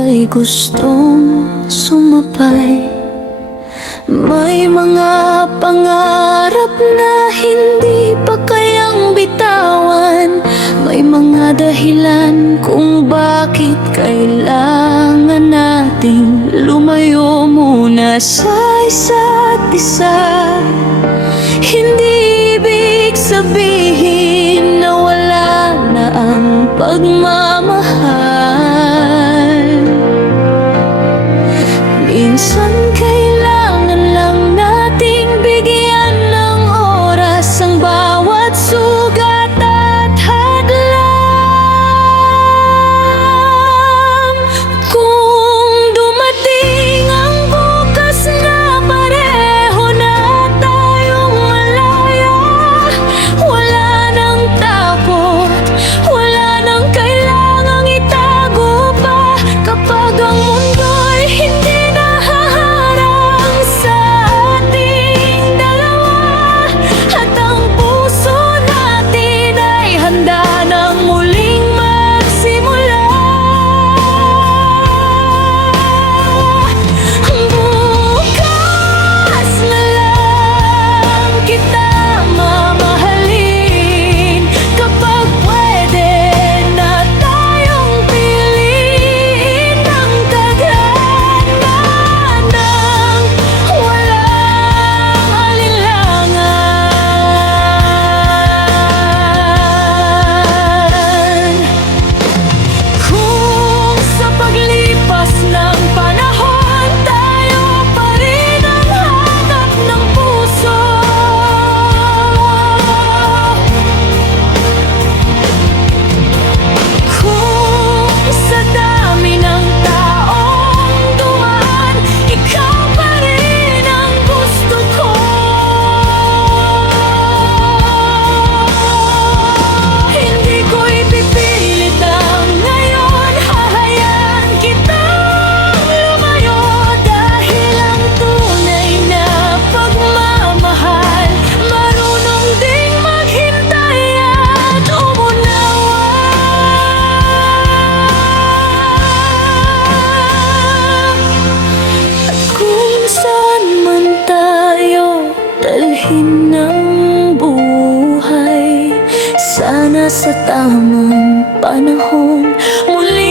ay gustong sumabay. May mga pangarap na hindi pa kayang bitawan. May mga dahilan kung bakit kailangan nating lumayo muna sa isa't isa. Hindi ibig sabihin na wala na ang pagmamahal. Minsan kailangan lang nating bigyan ng oras ang bawat sugat at hadlang. Kung dumating ang bukas na pareho na tayong malaya, wala nang takot, wala nang kailangang itago pa. Kapag ang mundo'y hindi ng buhay, sana sa tamang panahon muli